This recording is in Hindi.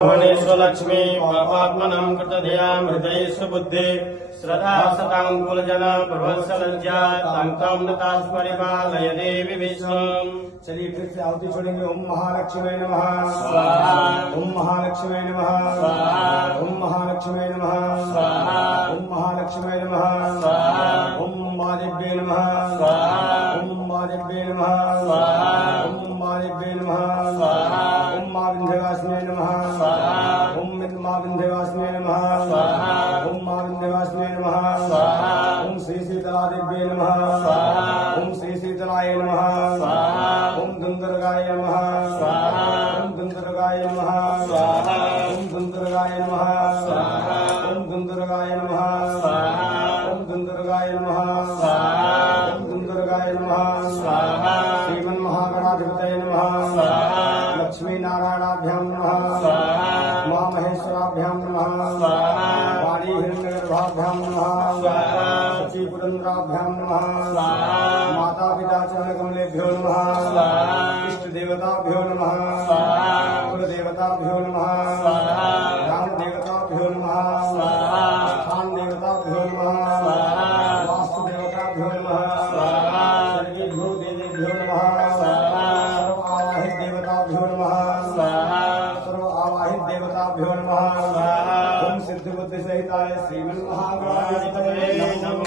स्वलक्ष्मी पापात्मनं कृतधियां हृदये सुबुद्धि श्रद्धा सतांकुलजन प्रभत्सलज्जा तंकं नतास् परिपालय देवी विश्वम्। चलिए फिर से आहुति छोड़ेंगे। ओम महालक्ष्मी नमः स्वाहा, ओम महालक्ष्मी नमः स्वाहा, ओम महालक्ष्मी नमः स्वाहा, ओम महालक्ष्मी नमः स्वाहा, ओम मां दिव्ये नमः स्वाहा, ओम मां दिव्ये नमः स्वाहा, ओम मां दिव्ये नमः स्वाहा, ओम मां विंध्यवासिनी नमः स्वाहा, ओम मां विंध्यवासिनी नमः स्वाहा, ओम मां विंध्यवासिनी नमः स्वाहा, ओम श्री शीतला दिव्ये नमः स्वाहा, ओम श्री शीतलाय नमः स्वाहा, ओम दुंदुर्गाय नमः स्वाहा, ओम दुंदुर्गाय नमः स्वाहा, ओम दुंदुर्गाय नमः स्वाहा, ओम दुंदुर्गाय नमः स्वाहा, ओम दुंदुर्गाय नमः स्वाहा, ओम दुंदुर्गाय नमः स्वाहा, श्रीमन् महागणाधिपतये नमः स्वाहा, लक्ष्मी नारायणाभ्यां नमः स्वाहा, मां महेश्वराभ्यां नमः स्वाहा, वाणी हिरण्यगर्भाभ्यां नमः स्वाहा, सची पुरंद्राभ्यां नमः स्वाहा, माता पिता चरणकमलेभ्यो नमः स्वाहा, इष्ट देवताभ्यो नमः स्वाहा, कुल देवताभ्यो नमः स्वाहा, ग्राम देवताभ्यो नमः स्वाहा, स्थान देवताभ्यो नमः स्वाहा, वास्तु देवताभ्यो नमः स्वाहा, सर्वेभ्यो देवेभ्यो नमः स्वाहा, सर्व आवाहित देवताभ्यो नमः स्वाहा, सर्व आवाहित देवताभ्यो नमः स्वाहा। ओम सिद्ध बुद्धि सहिताय श्रीमन् महागणाधिपतये नमः।